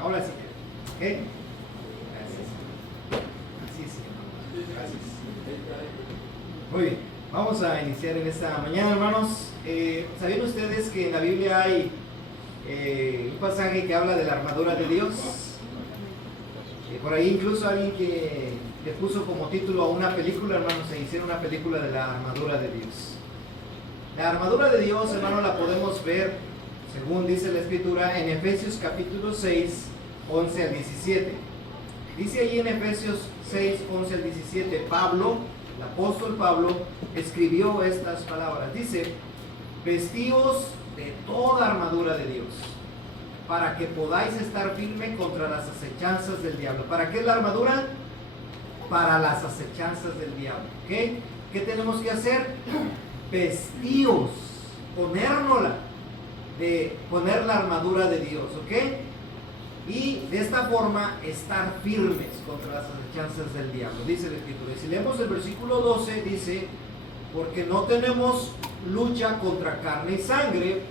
Ahora sí. ¿Ok? Gracias. Así sí. Gracias. Muy bien. Vamos a iniciar en esta mañana, hermanos. ¿Sabían ustedes que en la Biblia hay un pasaje que habla de la armadura de Dios? Por ahí incluso alguien que le puso como título a una película, hermanos, se hicieron una película de la armadura de Dios. La armadura de Dios, hermano, la podemos ver, según dice la Escritura, en Efesios capítulo 6, 11 al 17. Dice allí en Efesios 6, 11 al 17, Pablo, el apóstol Pablo, escribió estas palabras. Dice: vestíos de toda armadura de Dios, para que podáis estar firme contra las acechanzas del diablo. ¿Para qué es la armadura? Para las acechanzas del diablo. ¿Okay? ¿Qué tenemos que hacer? Vestíos, ponérnosla, de poner la armadura de Dios, ¿ok? Y de esta forma estar firmes contra las acechanzas del diablo, dice la Escritura. Y si leemos el versículo 12, dice: porque no tenemos lucha contra carne y sangre,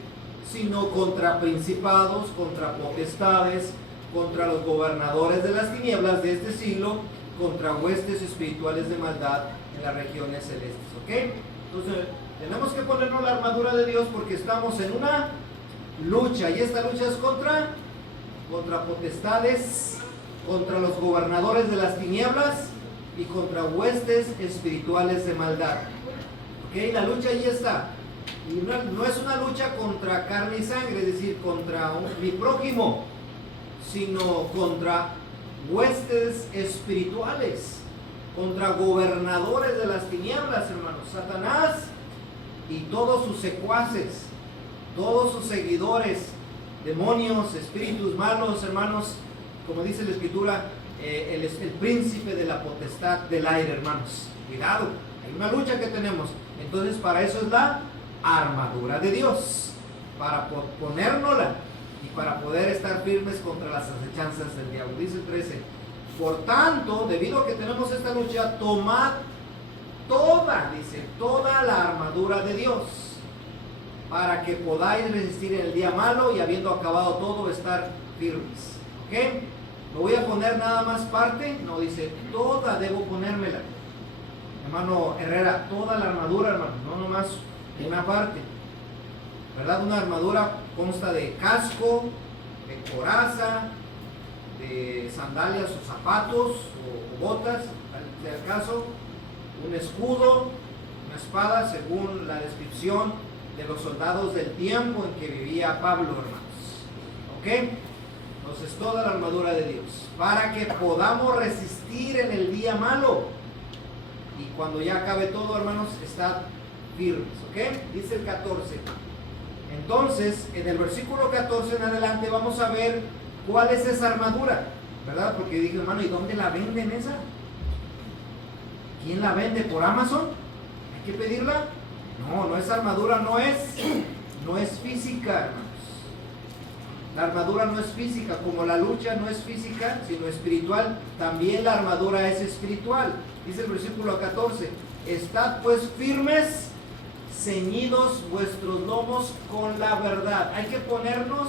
sino contra principados, contra potestades, contra los gobernadores de las tinieblas de este siglo, contra huestes espirituales de maldad en las regiones celestes, ¿ok? Entonces tenemos que ponernos la armadura de Dios porque estamos en una lucha, y esta lucha es contra potestades, contra los gobernadores de las tinieblas y contra huestes espirituales de maldad. ¿Ok? La lucha ahí está. Y no es una lucha contra carne y sangre, es decir, contra mi prójimo, sino contra huestes espirituales, contra gobernadores de las tinieblas, hermanos. Satanás y todos sus secuaces, todos sus seguidores, demonios, espíritus malos, hermanos, como dice la Escritura, el príncipe de la potestad del aire, hermanos. Cuidado, hay una lucha que tenemos. Entonces, para eso es la armadura de Dios, para ponérnosla y para poder estar firmes contra las acechanzas del diablo. Dice el 13: por tanto, debido a que tenemos esta lucha, tomad toda la armadura de Dios, para que podáis resistir en el día malo y habiendo acabado todo, estar firmes. ¿Ok? ¿Me voy a poner nada más parte? No, dice, toda debo ponérmela. Hermano Herrera, toda la armadura, hermano, no nomás una parte. ¿Verdad? Una armadura consta de casco, de coraza, de sandalias o zapatos o botas, al caso, un escudo, una espada, según la descripción de los soldados del tiempo en que vivía Pablo, hermanos. ¿Ok? Entonces, toda la armadura de Dios, para que podamos resistir en el día malo. Y cuando ya acabe todo, hermanos, estad firmes. ¿Ok? Dice el 14. Entonces, en el versículo 14 en adelante, vamos a ver cuál es esa armadura, ¿verdad? Porque dije, hermano, ¿y dónde la venden esa? ¿Quién la vende? ¿Por Amazon? ¿Hay que pedirla? No, esa armadura no es física, hermanos. La armadura no es física, como la lucha no es física, sino espiritual, también la armadura es espiritual. Dice el versículo 14: estad pues firmes, ceñidos vuestros lomos con la verdad. Hay que ponernos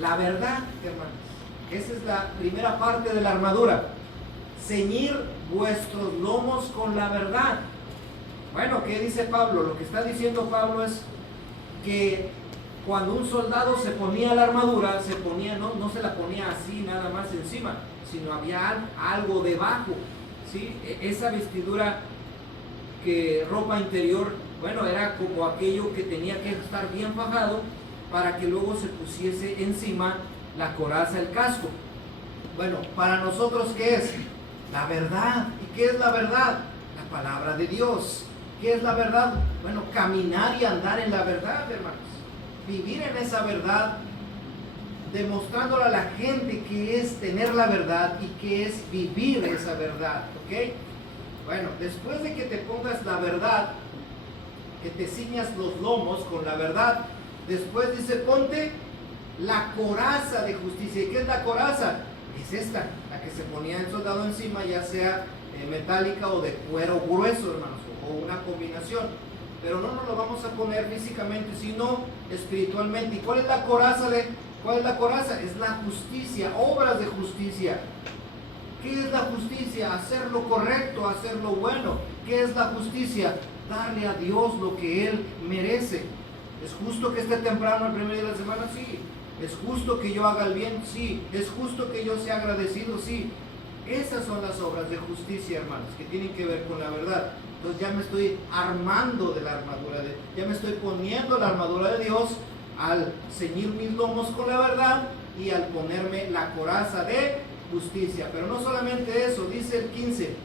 la verdad, hermanos. Esa es la primera parte de la armadura. Ceñir vuestros lomos con la verdad. Bueno, ¿qué dice Pablo? Lo que está diciendo Pablo es que cuando un soldado se ponía la armadura, se ponía, no se la ponía así nada más encima, sino había algo debajo, ¿sí? Esa vestidura, ropa interior, bueno, era como aquello que tenía que estar bien fajado para que luego se pusiese encima la coraza, el casco. Bueno, para nosotros, ¿qué es? La verdad. ¿Y qué es la verdad? La palabra de Dios. ¿Qué es la verdad? Bueno, caminar y andar en la verdad, hermanos. Vivir en esa verdad, demostrándole a la gente que es tener la verdad y que es vivir esa verdad, ¿ok? Bueno, después de que te pongas la verdad, que te ciñas los lomos con la verdad, después dice, ponte la coraza de justicia. ¿Y qué es la coraza? Es esta, la que se ponía el soldado encima, ya sea metálica o de cuero grueso, hermanos, o una combinación. Pero no nos lo vamos a poner físicamente, sino espiritualmente. ¿Y cuál es la coraza ¿Cuál es la coraza? Es la justicia, obras de justicia. ¿Qué es la justicia? Hacer lo correcto, hacer lo bueno. ¿Qué es la justicia? Darle a Dios lo que Él merece. ¿Es justo que esté temprano el primer día de la semana? Sí. ¿Es justo que yo haga el bien? Sí. ¿Es justo que yo sea agradecido? Sí. Esas son las obras de justicia, hermanos, que tienen que ver con la verdad. Entonces ya me estoy armando de la armadura ya me estoy poniendo la armadura de Dios al ceñir mis lomos con la verdad y al ponerme la coraza de justicia. Pero no solamente eso, dice el 15,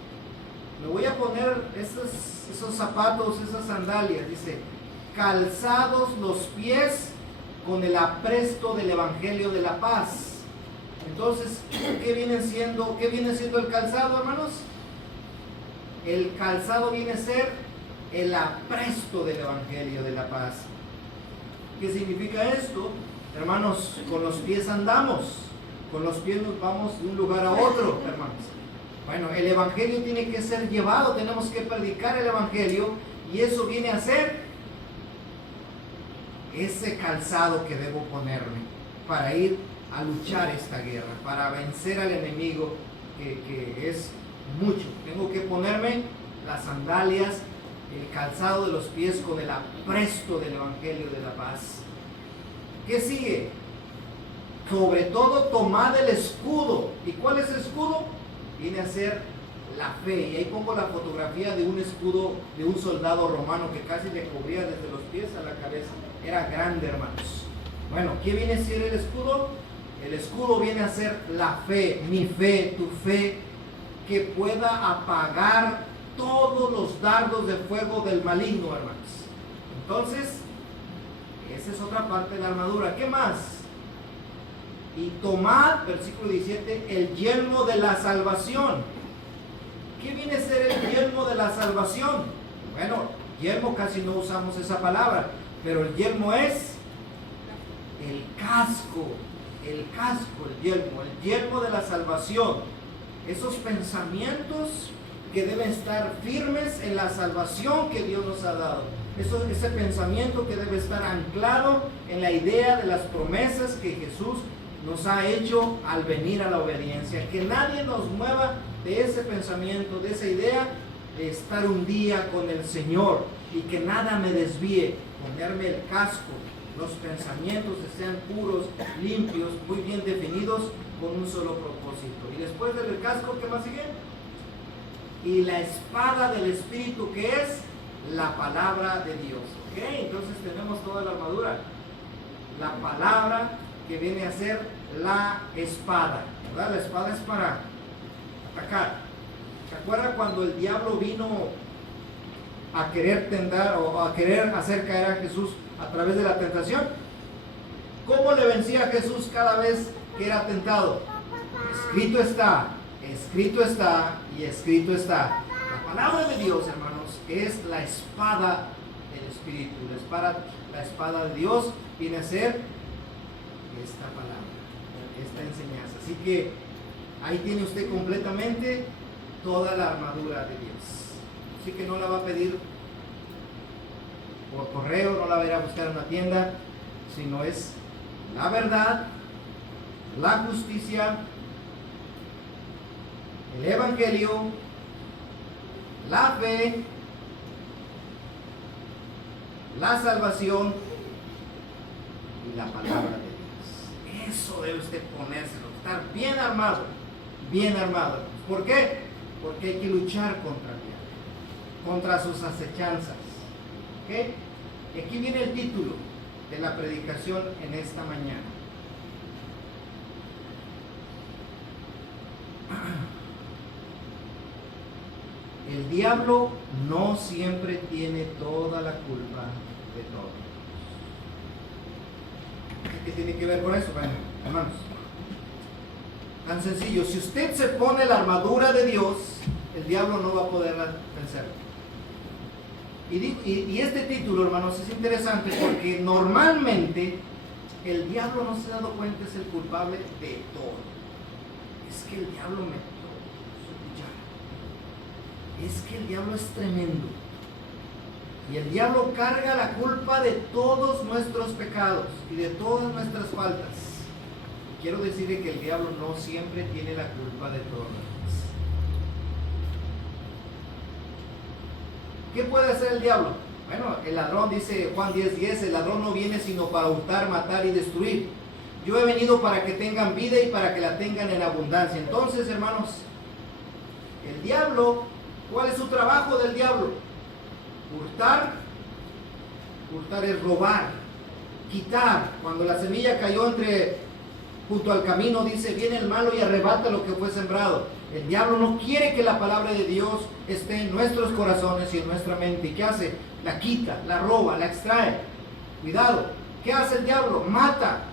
me voy a poner esos zapatos, esas sandalias, dice, calzados los pies con el apresto del Evangelio de la paz. Entonces, ¿qué viene siendo el calzado, hermanos? El calzado viene a ser el apresto del Evangelio de la paz. ¿Qué significa esto? Hermanos, con los pies andamos, con los pies nos vamos de un lugar a otro, hermanos. Bueno, el Evangelio tiene que ser llevado, tenemos que predicar el Evangelio, y eso viene a ser ese calzado que debo ponerme para ir a luchar esta guerra, para vencer al enemigo que es mucho. Tengo que ponerme las sandalias, el calzado de los pies con el apresto del Evangelio de la paz. ¿Qué sigue? Sobre todo tomad el escudo. ¿Y cuál es el escudo? Viene a ser la fe. Y ahí pongo la fotografía de un escudo de un soldado romano que casi le cubría desde los pies a la cabeza. Era grande, hermanos. Bueno, ¿qué viene a ser el escudo? El escudo viene a ser la fe, mi fe, tu fe, que pueda apagar todos los dardos de fuego del maligno, hermanos. Entonces, esa es otra parte de la armadura. ¿Qué más? Y tomad, versículo 17, el yelmo de la salvación. ¿Qué viene a ser el yelmo de la salvación? Bueno, yelmo casi no usamos esa palabra, pero el yelmo es el casco, el yelmo de la salvación. Esos pensamientos que deben estar firmes en la salvación que Dios nos ha dado. Ese pensamiento que debe estar anclado en la idea de las promesas que Jesús nos ha hecho al venir a la obediencia. Que nadie nos mueva de ese pensamiento, de esa idea de estar un día con el Señor, y que nada me desvíe. Ponerme el casco, los pensamientos que sean puros, limpios, muy bien definidos, con un solo propósito. Y después del casco, ¿qué más sigue? Y la espada del Espíritu, que es la palabra de Dios. ¿Ok? Entonces tenemos toda la armadura. La palabra, que viene a ser la espada, ¿verdad? La espada es para atacar. ¿Se acuerdan cuando el diablo vino a querer tentar o a querer hacer caer a Jesús a través de la tentación? ¿Cómo le vencía a Jesús cada vez que era tentado? Escrito está y escrito está. La palabra de Dios, hermanos, es la espada del Espíritu. La espada de Dios viene a ser esta palabra, esta enseñanza. Así que ahí tiene usted completamente toda la armadura de Dios. Así que no la va a pedir por correo, no la va a ir a buscar en una tienda, sino es la verdad, la justicia, el Evangelio, la fe, la salvación y la palabra de Dios. Eso debe usted ponérselo, estar bien armado, bien armado. ¿Por qué? Porque hay que luchar contra el diablo, contra sus acechanzas. ¿Okay? Y aquí viene el título de la predicación en esta mañana. El diablo no siempre tiene toda la culpa de todo. ¿Qué tiene que ver con eso? Bueno, hermanos, tan sencillo. Si usted se pone la armadura de Dios, el diablo no va a poder vencer. Y este título, hermanos, es interesante porque normalmente el diablo, no se ha dado cuenta, es el culpable de todo. Es que el diablo me tocó. Es que el diablo es tremendo. Y el diablo carga la culpa de todos nuestros pecados y de todas nuestras faltas. quiero decirle que el diablo no siempre tiene la culpa de todo lo demás. ¿Qué puede hacer el diablo? Bueno, el ladrón, dice Juan 10:10, el ladrón no viene sino para hurtar, matar y destruir. Yo he venido para que tengan vida y para que la tengan en abundancia. Entonces, hermanos, el diablo, ¿cuál es su trabajo del diablo? Hurtar. Hurtar es robar, quitar. Cuando la semilla cayó junto al camino, dice, viene el malo y arrebata lo que fue sembrado. El diablo no quiere que la palabra de Dios esté en nuestros corazones y en nuestra mente. ¿Y qué hace? La quita, la roba, la extrae. Cuidado. ¿Qué hace el diablo? Mata.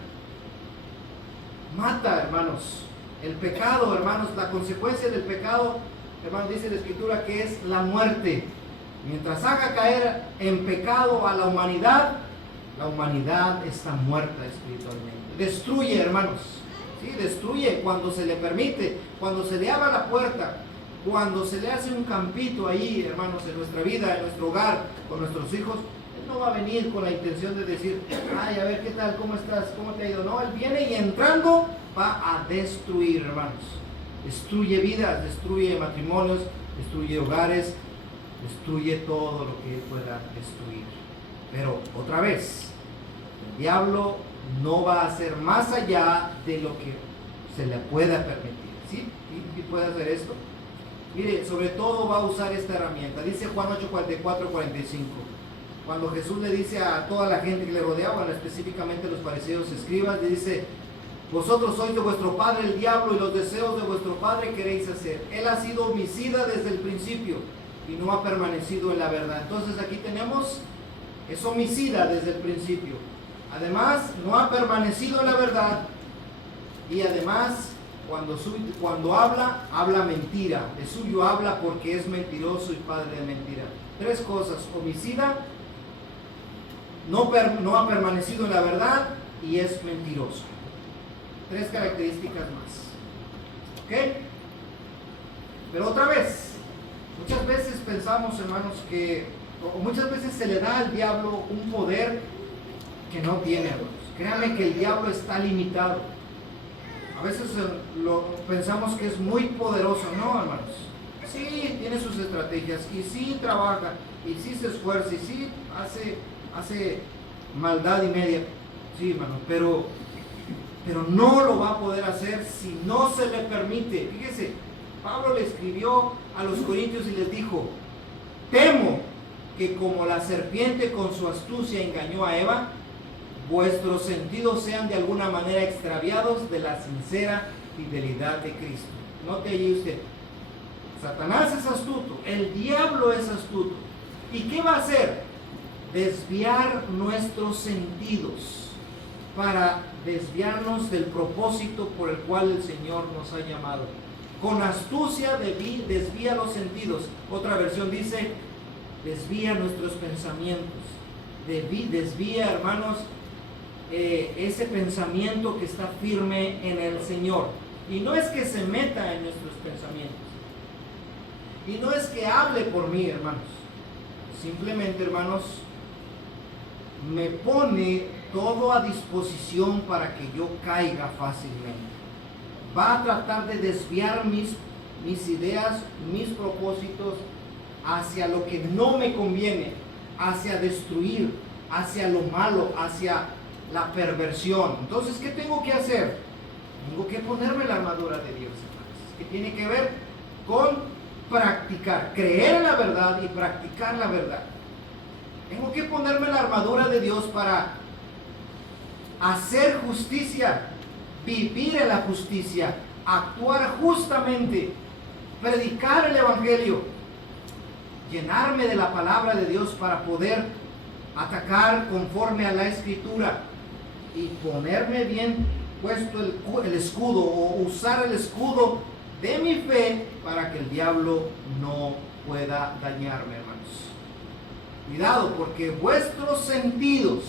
Mata, hermanos. El pecado, hermanos, la consecuencia del pecado, hermanos, dice la Escritura que es la muerte. Mientras haga caer en pecado a la humanidad está muerta espiritualmente. Destruye, hermanos. ¿Sí? Destruye cuando se le permite, cuando se le abre la puerta, cuando se le hace un campito ahí, hermanos, en nuestra vida, en nuestro hogar, con nuestros hijos. Él no va a venir con la intención de decir, ay, a ver, ¿qué tal? ¿Cómo estás? ¿Cómo te ha ido? No, él viene y entrando va a destruir, hermanos. Destruye vidas, destruye matrimonios, destruye hogares, destruye todo lo que él pueda destruir. Pero otra vez, el diablo no va a hacer más allá de lo que se le pueda permitir. ¿Sí? ¿Y puede hacer esto? Mire, sobre todo va a usar esta herramienta. Dice Juan 8:44-45. Cuando Jesús le dice a toda la gente que le rodeaba, específicamente los fariseos y escribas, le dice, vosotros sois de vuestro padre el diablo y los deseos de vuestro padre queréis hacer. Él ha sido homicida desde el principio y no ha permanecido en la verdad. Entonces aquí tenemos, es homicida desde el principio. Además, no ha permanecido en la verdad y además, cuando habla mentira. De suyo habla porque es mentiroso y padre de mentira. Tres cosas: homicida, no ha permanecido en la verdad y es mentiroso. Tres características más. ¿Ok? Pero otra vez, muchas veces pensamos, hermanos, o muchas veces se le da al diablo un poder que no tiene, hermanos. Créanme que el diablo está limitado. A veces pensamos que es muy poderoso. No, hermanos. Sí, tiene sus estrategias y sí trabaja y sí se esfuerza y sí hace maldad y media. Sí, hermano, pero no lo va a poder hacer si no se le permite. Fíjese, Pablo le escribió a los corintios y les dijo, temo que como la serpiente con su astucia engañó a Eva, vuestros sentidos sean de alguna manera extraviados de la sincera fidelidad de Cristo. Note allí usted, Satanás es astuto, el diablo es astuto. ¿Y qué va a hacer? Desviar nuestros sentidos para desviarnos del propósito por el cual el Señor nos ha llamado. Con astucia desvía los sentidos. Otra versión dice, desvía nuestros pensamientos. Desvía, hermanos, ese pensamiento que está firme en el Señor. Y no es que se meta en nuestros pensamientos. Y no es que hable por mí, hermanos. Simplemente, hermanos, me pone todo a disposición para que yo caiga fácilmente. Va a tratar de desviar mis ideas, mis propósitos hacia lo que no me conviene, hacia destruir, hacia lo malo, hacia la perversión. Entonces, ¿qué tengo que hacer? Tengo que ponerme la armadura de Dios, hermanos, que tiene que ver con practicar, creer en la verdad y practicar la verdad. Tengo que ponerme la armadura de Dios para hacer justicia, vivir en la justicia, actuar justamente, predicar el evangelio, llenarme de la palabra de Dios para poder atacar conforme a la escritura y ponerme bien puesto el escudo, o usar el escudo de mi fe para que el diablo no pueda dañarme, hermanos. Cuidado, porque vuestros sentidos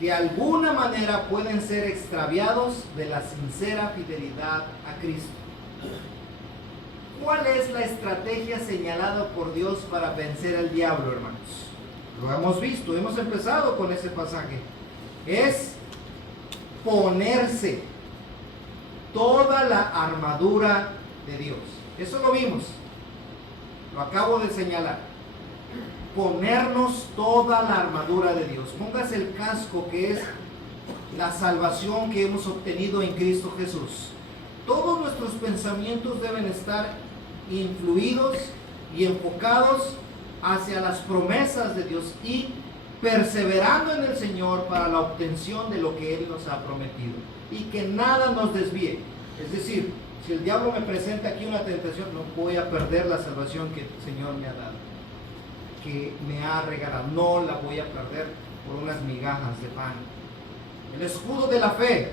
de alguna manera pueden ser extraviados de la sincera fidelidad a Cristo. ¿Cuál es la estrategia señalada por Dios para vencer al diablo, hermanos? Lo hemos visto, hemos empezado con ese pasaje. Es ponerse toda la armadura de Dios. Eso lo vimos, lo acabo de señalar. Ponernos toda la armadura de Dios. Póngase el casco, que es la salvación que hemos obtenido en Cristo Jesús. Todos nuestros pensamientos deben estar influidos y enfocados hacia las promesas de Dios y perseverando en el Señor para la obtención de lo que Él nos ha prometido, y que nada nos desvíe. Es decir, si el diablo me presenta aquí una tentación, no voy a perder la salvación que el Señor me ha dado, que me ha regalado. No la voy a perder por unas migajas de pan. El escudo de la fe,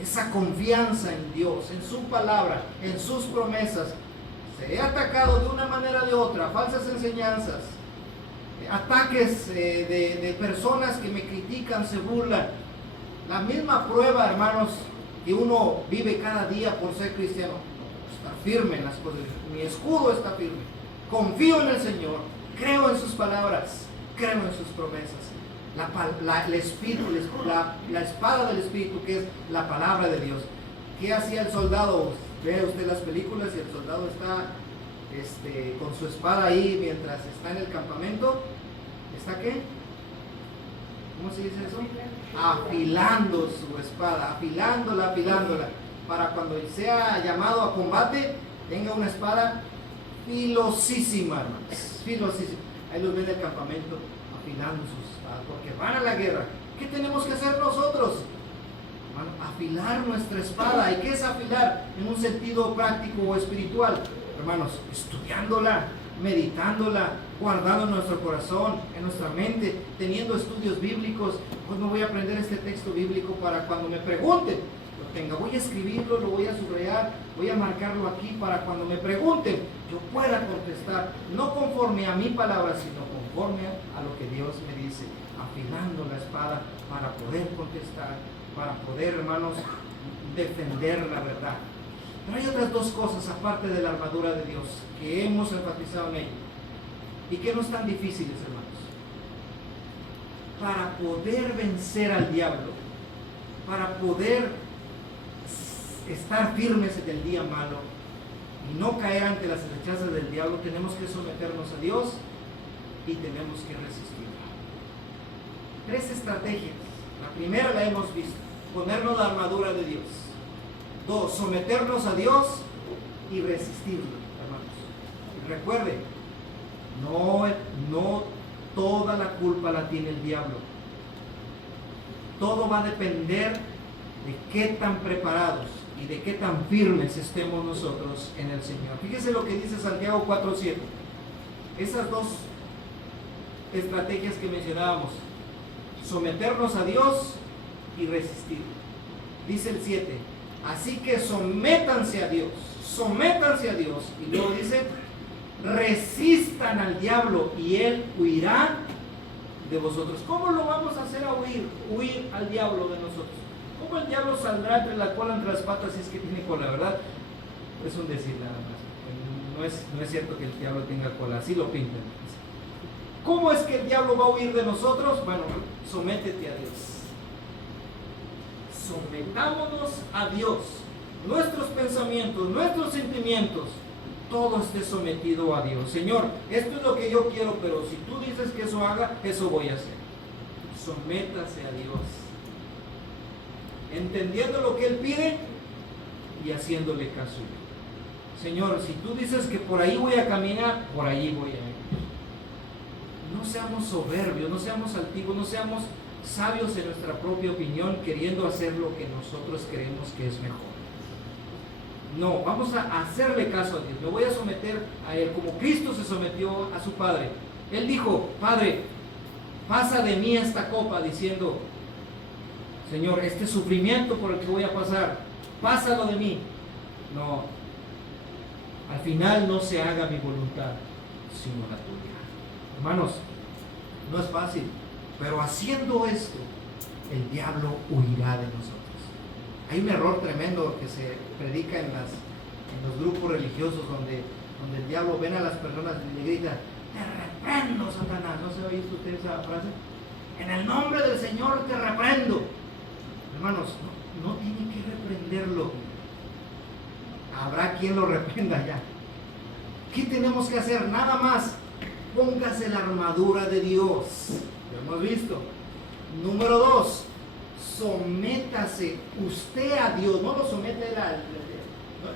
esa confianza en Dios, en su palabra, en sus promesas. Se he atacado de una manera o de otra, falsas enseñanzas, ataques de personas que me critican, se burlan. La misma prueba, hermanos, que uno vive cada día por ser cristiano. Estar firme en las cosas. Mi escudo está firme. Confío en el Señor, creo en sus palabras, creo en sus promesas. El Espíritu, la espada del Espíritu, que es la palabra de Dios. ¿Qué hacía el soldado? Ve usted las películas y el soldado está con su espada ahí mientras está en el campamento. ¿Está qué? ¿Cómo se dice eso? Afilando su espada, afilándola, para cuando sea llamado a combate, tenga una espada filosísima, hermanos, filosísima. Ahí los ven en el campamento, afilando sus espadas, porque van a la guerra. ¿Qué tenemos que hacer nosotros? Afilar nuestra espada. ¿Y qué es afilar en un sentido práctico o espiritual? Hermanos, estudiándola, meditándola, guardando en nuestro corazón, en nuestra mente, teniendo estudios bíblicos. Pues no voy a aprender este texto bíblico para cuando me pregunten, lo tenga. Voy a escribirlo, lo voy a subrayar, voy a marcarlo aquí para cuando me pregunten, yo pueda contestar, no conforme a mi palabra, sino conforme a lo que Dios me dice, afilando la espada para poder contestar, para poder, hermanos, defender la verdad. Pero hay otras dos cosas aparte de la armadura de Dios que hemos enfatizado en ello y que no están difíciles, hermanos. Para poder vencer al diablo, para poder estar firmes en el día malo y no caer ante las rechazas del diablo, tenemos que someternos a Dios y tenemos que resistir. 3 estrategias. La primera la hemos visto: ponernos la armadura de Dios. 2, someternos a Dios y resistirlo, hermanos. Y recuerde, no toda la culpa la tiene el diablo. Todo va a depender de qué tan preparados y de qué tan firmes estemos nosotros en el Señor. Fíjese lo que dice Santiago 4:7. Esas 2 estrategias que mencionábamos: someternos a Dios y resistir. Dice el 7: así que sométanse a Dios. Y luego dice: resistan al diablo y él huirá de vosotros. ¿Cómo lo vamos a hacer a huir al diablo de nosotros? ¿Cómo el diablo saldrá entre la cola, entre las patas, si es que tiene cola, verdad? Es un decir nada más. No es cierto que el diablo tenga cola, así lo pintan. ¿Cómo es que el diablo va a huir de nosotros? Bueno, sométete a Dios. Sometámonos a Dios. Nuestros pensamientos, nuestros sentimientos, todo esté sometido a Dios. Señor, esto es lo que yo quiero, pero si tú dices que eso haga, eso voy a hacer. Sométase a Dios, entendiendo lo que Él pide y haciéndole caso. Señor, si tú dices que por ahí voy a caminar, por ahí voy a ir. No seamos soberbios, no seamos altivos, no seamos sabios en nuestra propia opinión, queriendo hacer lo que nosotros creemos que es mejor. No, vamos a hacerle caso a Dios. Me voy a someter a Él como Cristo se sometió a su Padre. Él dijo: Padre, pasa de mí esta copa, diciendo: Señor, este sufrimiento por el que voy a pasar, pásalo de mí. No, al final no se haga mi voluntad, sino la tuya. Hermanos, no es fácil, pero haciendo esto, el diablo huirá de nosotros. Hay un error tremendo que se predica en los grupos religiosos donde el diablo ven a las personas y le grita: te reprendo, Satanás. ¿No se ha oído usted esa frase? En el nombre del Señor te reprendo. Hermano, hermanos, no tiene que reprenderlo. Habrá quien lo reprenda ya. ¿Qué tenemos que hacer? Nada más, póngase la armadura de Dios. Lo hemos visto. Número 2, sométase usted a Dios. No lo somete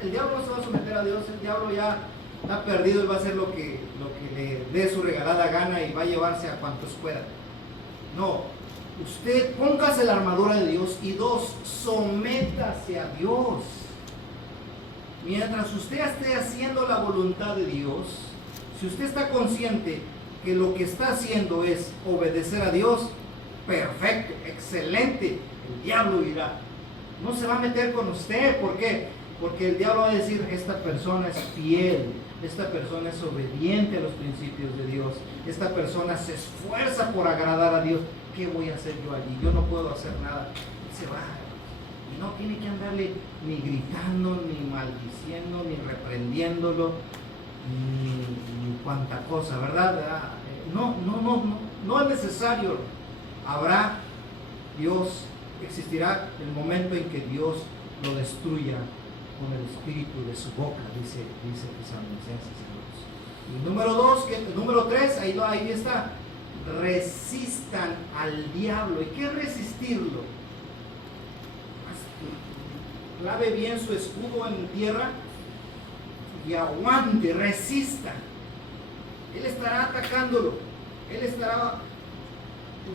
el diablo no se va a someter a Dios. El diablo ya está perdido y va a hacer lo que le dé su regalada gana y va a llevarse a cuantos pueda. No, usted póngase la armadura de Dios. Y 2, sométase a Dios. Mientras usted esté haciendo la voluntad de Dios, si usted está consciente que lo que está haciendo es obedecer a Dios, perfecto, excelente, el diablo irá. No se va a meter con usted. ¿Por qué? Porque el diablo va a decir, esta persona es fiel, esta persona es obediente a los principios de Dios, esta persona se esfuerza por agradar a Dios. ¿Qué voy a hacer yo allí? Yo no puedo hacer nada. Se va. Y no tiene que andarle ni gritando, ni maldiciendo, ni reprendiéndolo, ni cuanta cosa, ¿verdad? No es necesario. Habrá Dios, existirá el momento en que Dios lo destruya con el espíritu de su boca, dice Tesalonicenses 2. Y número 3, ahí está. Resistan al diablo. ¿Y qué es resistirlo? Clave bien su escudo en tierra y aguante, resista. Él estará atacándolo. Él estará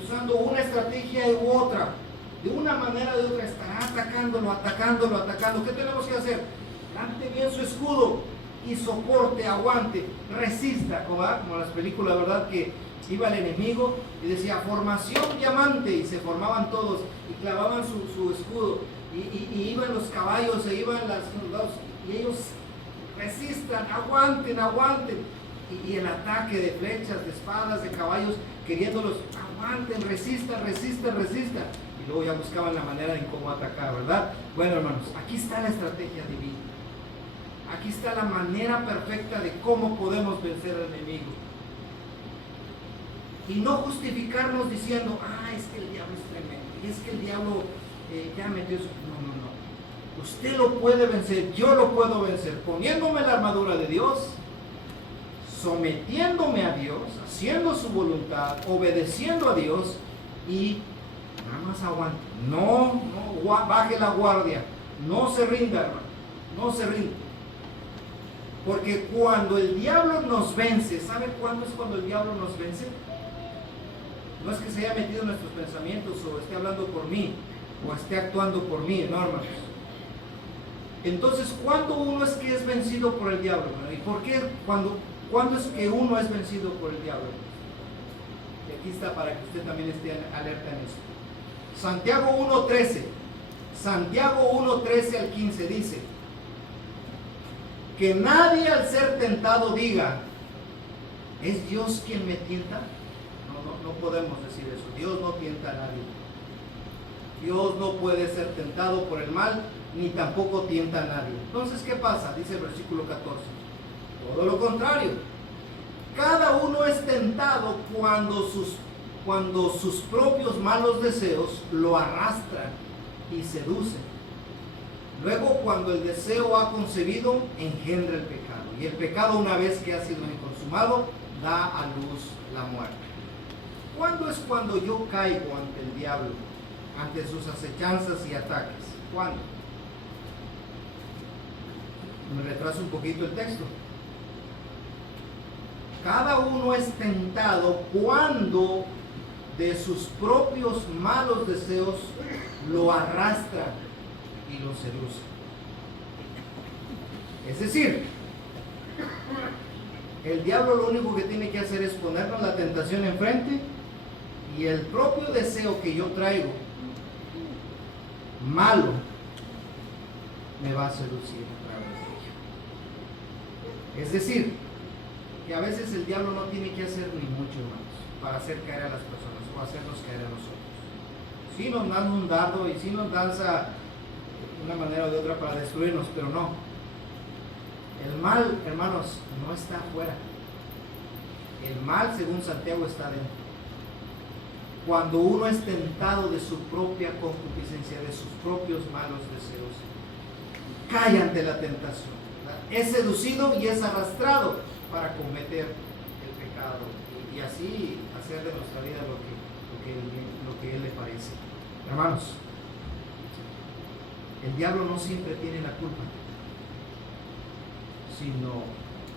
usando una estrategia u otra. De una manera o de otra estará atacándolo. ¿Qué tenemos que hacer? Plante bien su escudo y soporte, aguante, resista. Como las películas, ¿verdad? Que iba el enemigo y decía formación diamante y se formaban todos y clavaban su escudo y iban los caballos e iban los soldados y ellos resistan, aguanten y el ataque de flechas, de espadas, de caballos queriéndolos, aguanten, resistan y luego ya buscaban la manera de cómo atacar, ¿verdad? Bueno, hermanos, aquí está la estrategia divina, aquí está la manera perfecta de cómo podemos vencer al enemigo. Y no justificarnos diciendo, es que el diablo es tremendo, y es que el diablo ya metió su... No. Usted lo puede vencer, yo lo puedo vencer, poniéndome la armadura de Dios, sometiéndome a Dios, haciendo su voluntad, obedeciendo a Dios y nada más aguante. No baje la guardia, no se rinda, hermano, no se rinda. Porque cuando el diablo nos vence, ¿sabe cuándo es cuando el diablo nos vence? No es que se haya metido en nuestros pensamientos o esté hablando por mí o esté actuando por mí, no, hermanos. Entonces, ¿cuándo uno es que es vencido por el diablo? ¿Y por qué? ¿Cuándo es que uno es vencido por el diablo? Y aquí está para que usted también esté alerta en eso. Santiago 1:13 al 15 dice que nadie al ser tentado diga, ¿es Dios quien me tienta? No podemos decir eso. Dios no tienta a nadie. Dios no puede ser tentado por el mal, ni tampoco tienta a nadie. Entonces, ¿qué pasa? Dice el versículo 14. Todo lo contrario. Cada uno es tentado cuando sus propios malos deseos lo arrastran y seducen. Luego, cuando el deseo ha concebido, engendra el pecado. Y el pecado, una vez que ha sido consumado, da a luz la muerte. ¿Cuándo es cuando yo caigo ante el diablo, ante sus acechanzas y ataques? ¿Cuándo? Me retraso un poquito el texto. Cada uno es tentado cuando de sus propios malos deseos lo arrastra y lo seduce. Es decir, el diablo lo único que tiene que hacer es ponernos la tentación enfrente y el propio deseo que yo traigo, malo, me va a seducir a través de ello. Es decir, que a veces el diablo no tiene que hacer ni mucho, hermanos, para hacer caer a las personas o hacernos caer a nosotros. Sí nos lanza un dardo y sí nos lanza de una manera o de otra para destruirnos, pero no. El mal, hermanos, no está afuera. El mal, según Santiago, está dentro. cuando uno es tentado de su propia concupiscencia, de sus propios malos deseos, cae ante la tentación, ¿verdad? Es seducido y es arrastrado para cometer el pecado y así hacer de nuestra vida lo que él le parece. Hermanos, el diablo no siempre tiene la culpa, sino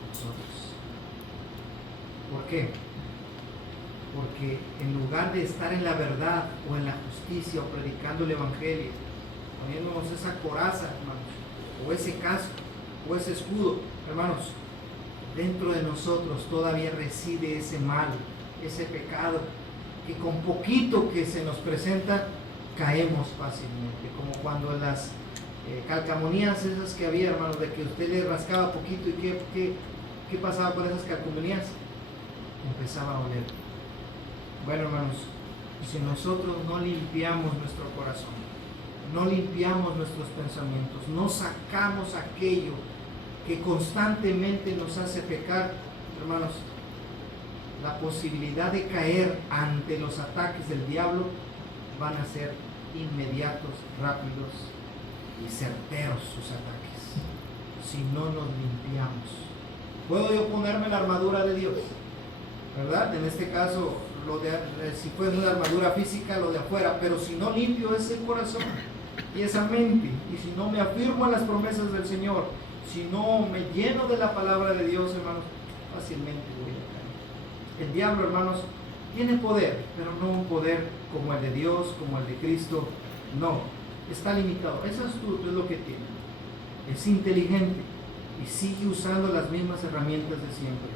nosotros. ¿Por qué? Porque en lugar de estar en la verdad o en la justicia o predicando el evangelio, poniéndonos esa coraza, hermanos, o ese casco o ese escudo, hermanos, dentro de nosotros todavía reside ese mal, ese pecado, que con poquito que se nos presenta caemos fácilmente, como cuando las calcamonías esas que había, hermanos, de que usted le rascaba poquito y ¿qué pasaba con esas calcamonías? Empezaba a oler. Bueno, hermanos, si nosotros no limpiamos nuestro corazón, no limpiamos nuestros pensamientos, no sacamos aquello que constantemente nos hace pecar, hermanos, la posibilidad de caer ante los ataques del diablo van a ser inmediatos, rápidos y certeros sus ataques, si no nos limpiamos. ¿Puedo yo ponerme la armadura de Dios? ¿Verdad? En este caso, si fuera una armadura física, lo de afuera, pero si no limpio ese corazón y esa mente, y si no me afirmo en las promesas del Señor, si no me lleno de la palabra de Dios, hermanos, fácilmente voy a caer. El diablo, hermanos, tiene poder, pero no un poder como el de Dios, como el de Cristo. No, está limitado. Es astuto, es lo que tiene. Es inteligente y sigue usando las mismas herramientas de siempre.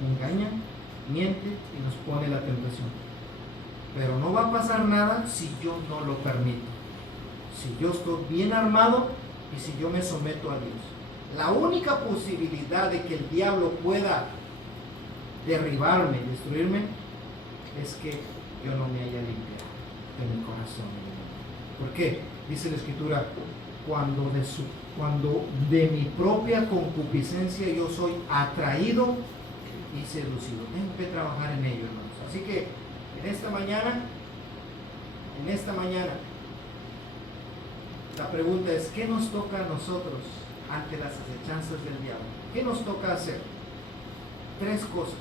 Engaña, miente y nos pone la tentación. Pero no va a pasar nada si yo no lo permito. Si yo estoy bien armado y si yo me someto a Dios. La única posibilidad de que el diablo pueda derribarme, destruirme, es que yo no me haya limpiado en mi corazón. ¿Por qué? Dice la Escritura, cuando de mi propia concupiscencia yo soy atraído y seducido. Tengo que trabajar en ello, hermanos. Así que en esta mañana, la pregunta es, ¿qué nos toca a nosotros ante las acechanzas del diablo? ¿Qué nos toca hacer? 3 cosas.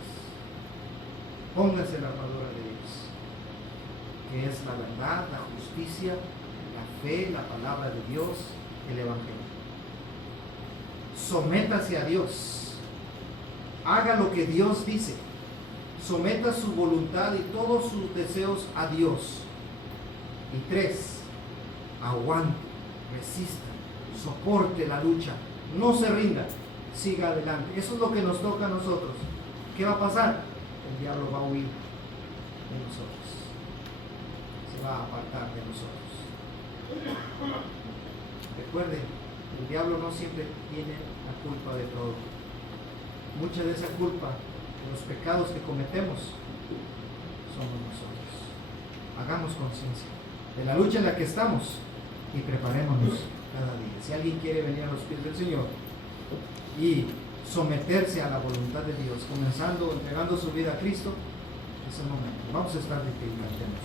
Póngase la armadura de Dios, que es la verdad, la justicia, la fe, la palabra de Dios, el evangelio. Sométase a Dios. Haga lo que Dios dice. Someta su voluntad y todos sus deseos a Dios. Y 3, aguante, resista, soporte la lucha, no se rinda, siga adelante. Eso es lo que nos toca a nosotros. ¿Qué va a pasar? El diablo va a huir de nosotros, se va a apartar de nosotros. Recuerden, el diablo no siempre tiene la culpa de todo. Mucha de esa culpa de los pecados que cometemos somos nosotros. Hagamos conciencia de la lucha en la que estamos y preparémonos cada día. Si alguien quiere venir a los pies del Señor y someterse a la voluntad de Dios, comenzando, entregando su vida a Cristo, es el momento. Vamos a estar de pie y cantemos.